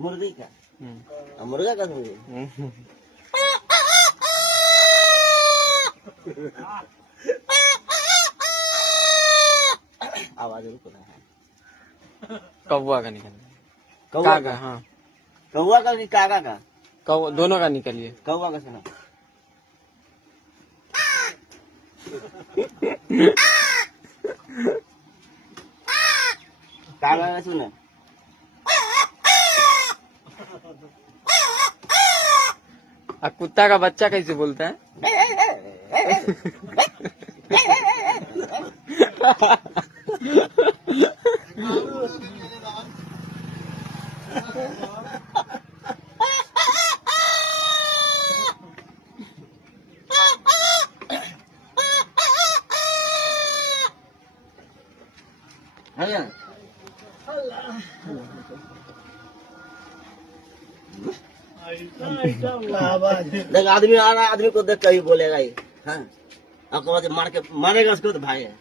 मुर्गी का मुर्गा का मुर्गी आवाज रुको ना कौवा का निकल कौवा का हाँ कौवा का कि कागा का कौवा दोनों का निकलिए कौवा का सुना कागा का सुना अब कुत्ता का बच्चा कैसे बोलता है देख आदमी आ रहा है आदमी को देख कहीं बोलेगा ही हाँ आपको बाद मार के मारेगा उसको तो भाई है